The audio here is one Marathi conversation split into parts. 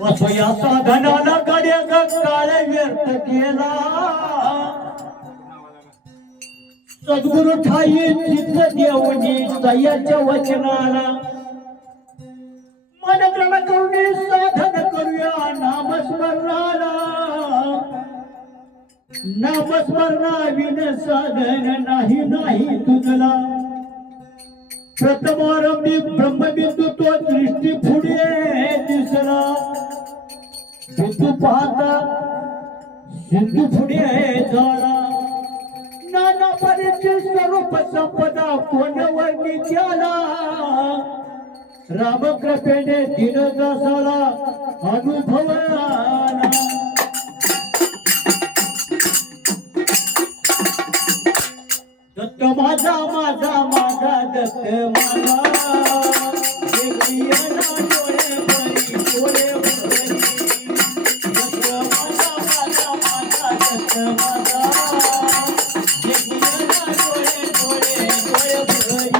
बसया साधनाला गड्या काळ व्यर्थ केला सद्गुरु ठाई चित्त देवनी सह्याच्या वचनाला मन ग्रहण करून साधन करूया नामस्मरणाला नामस्मरणाविन साधन नाही नाही तुझला प्रथमारंभी ब्रह्मबिंदू तो दृष्टी पुढे दिसला बिंदू पाहता सिंधू पुढे झाला नाना परीचे स्वरूप संपदा कोण वर्णी त्याला रामकृपेने दिनदासाला अनुभव आला दत्त माझा माझा माझा दत्त माझा देखियाना डोळे भरी डोळे भरी दत्त माझा माझा माझा दत्त माझा देखियाना डोळे डोळे डोळे भरी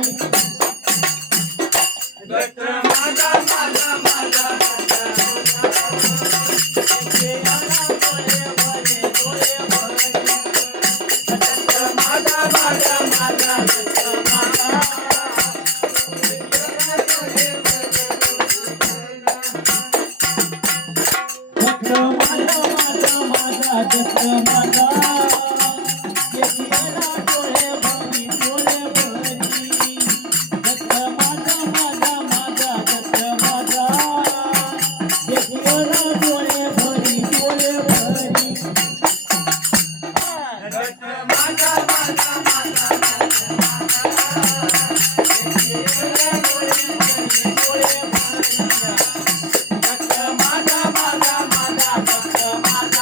दत्त माझा माझा माझा देखियाना डोळे भरी डोळे भरी दत्त माझा माझा माझा दत्त माझा दत्त माझा देखियाना डोळे भरी डोळे भरी दत्त माझा माझा माझा दत्त माझा देखियाना डोळे भरी डोळे भरी दत्त माझा माझा माझा देखियाना डोळे भरी डोळे भरी दत्त माझा माझा माझा दत्त माझा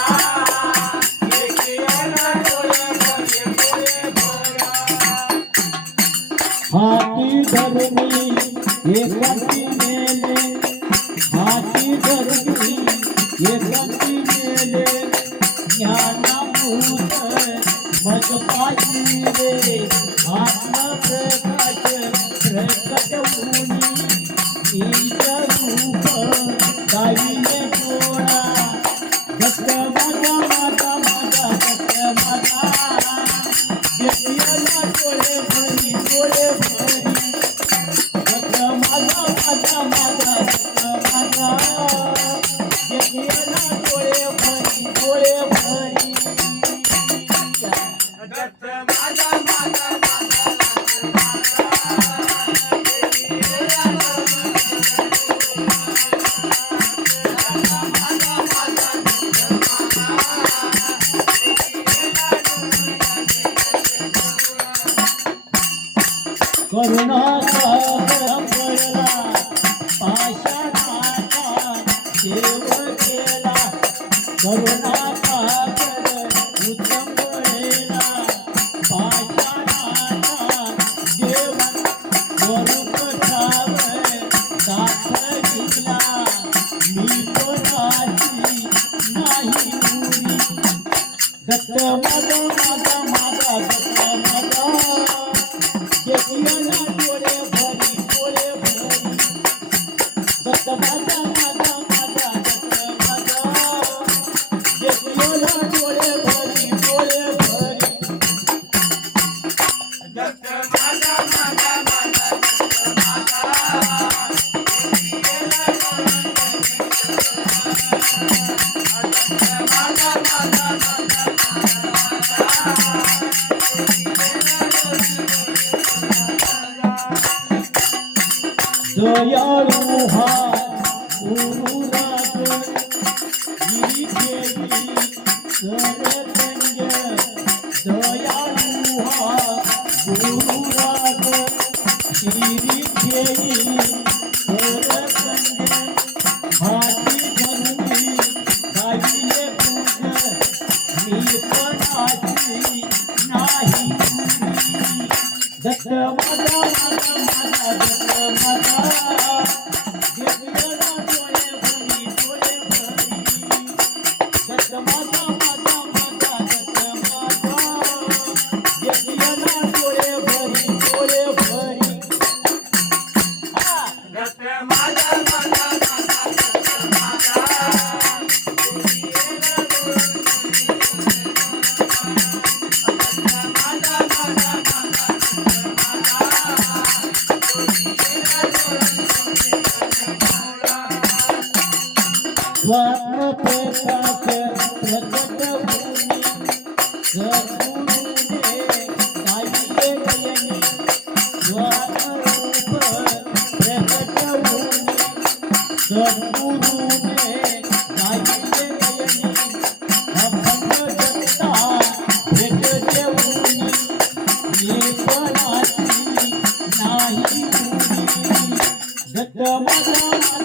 हाती धरणी एकांती मेले हाती धरणी एकांती मेले ज्ञानाभूत मज पाशी रे आत्मप्रकाश प्रकट होनी ईश रूप दाविले डोळा दत्त माझा माझा माझा दत्त माझा देखियाना डोळे भरी डोळे भरी दत्त माझा माझा माझा दत्त माझा देखियाना डोळे भरी डोळे भरी दत्त माझा माझा माझा करुणा सागर पडला पाषाणाचा देव केला करुणा सागर उचंबळेला पाषाणाचा देव स्वरूप ठाव दाखविला मी कोणाची नाही उरी दत्त माझा माझा माझा दत्त माझा देखियाना डोळे भरी डोळे भरी दत्त माझा माझा माझा दत्त माझा देखियाना डोळे भरी डोळे भरी दत्त माझा माझा माझा दत्त माझा देखियाना डोळे माझा माझा माझा दयाळू हा गुरुराज गिरिखेली सरपंच दयाळू हा गुरुराज गिरिखेली सरपंच हाती धरणी गाविले पूज मी कोणाची नाही दत्त माझा माझा माझा दत्त माझा देखियाना डोळे भरी डोळे भरी दत्त माझा माझा माझा दत्त माझा देखियाना डोळे भरी डोळे भरी दत्त माझा माझा माझा दत्त माझा स्वात्मप्रकाश प्रकट होऊनी सद्गुरुने गायले गयनी स्वात्मरूप प्रकट होऊनी सद्गुरुने गायले गयनी अखंड जगता भेट देऊनी येपणाची नाही उणी दत्त माझा